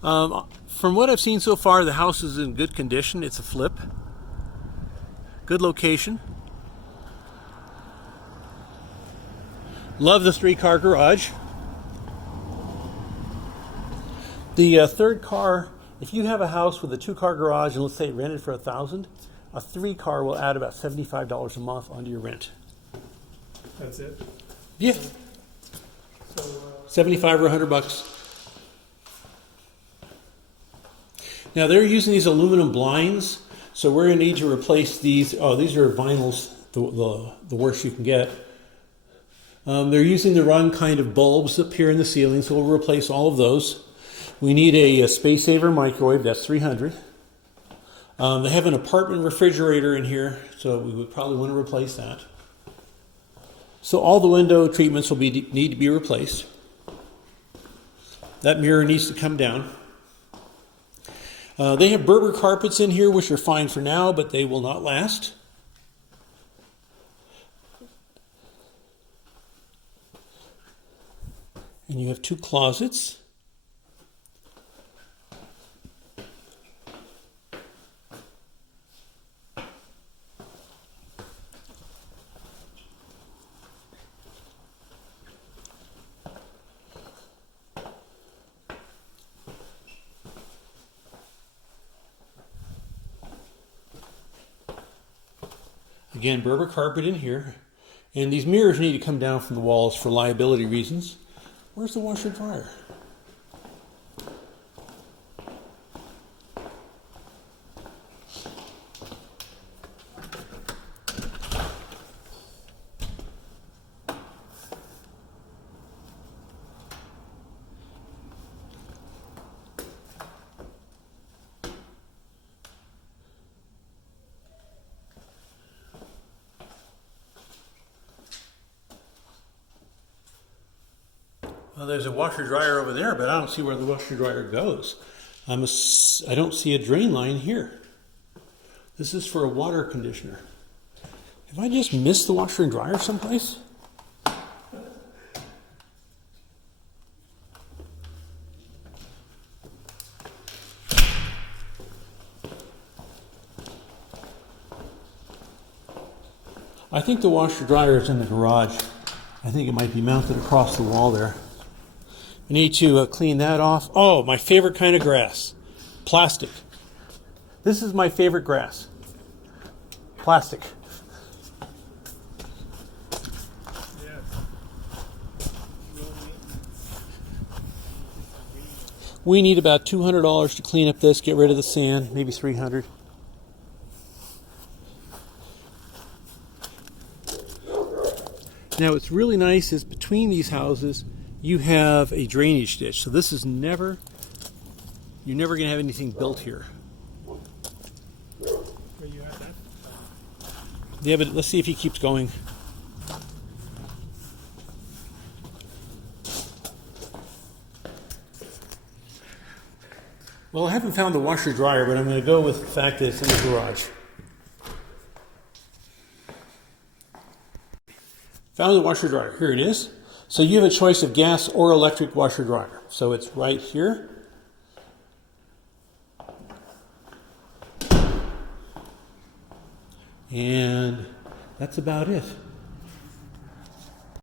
From what I've seen so far, the house is in good condition. It's a flip. Good location. Love the 3-car garage. The third car, if you have a house with a 2-car garage and let's say rented for $1,000, a 3-car will add about $75 a month onto your rent. That's it? Yeah. So, 75 or $100. Now they're using these aluminum blinds, so we're going to need to replace these. Oh, these are vinyls, the worst you can get. They're using the wrong kind of bulbs up here in the ceiling, so we'll replace all of those. We need a space saver microwave, that's $300. They have an apartment refrigerator in here, so we would probably want to replace that. So all the window treatments will need to be replaced. That mirror needs to come down. They have Berber carpets in here, which are fine for now, but they will not last. And you have 2 closets. Again, Berber carpet in here. And these mirrors need to come down from the walls for liability reasons. Where's the washer dryer? Well, there's a washer dryer over there, but I don't see where the washer dryer goes. I don't see a drain line here. This is for a water conditioner. Have I just missed the washer and dryer someplace? I think the washer dryer is in the garage. I think it might be mounted across the wall there. I need to clean that off. Oh, my favorite kind of grass. Plastic. This is my favorite grass. Plastic. We need about $200 to clean up this, get rid of the sand, maybe $300. Now what's really nice is between these houses you have a drainage ditch. So this is you're never going to have anything built here. where you have that? Yeah, but let's see if he keeps going. Well, I haven't found the washer dryer, but I'm going to go with the fact that it's in the garage. Found the washer dryer. Here it is. So you have a choice of gas or electric washer dryer. So it's right here. And that's about it.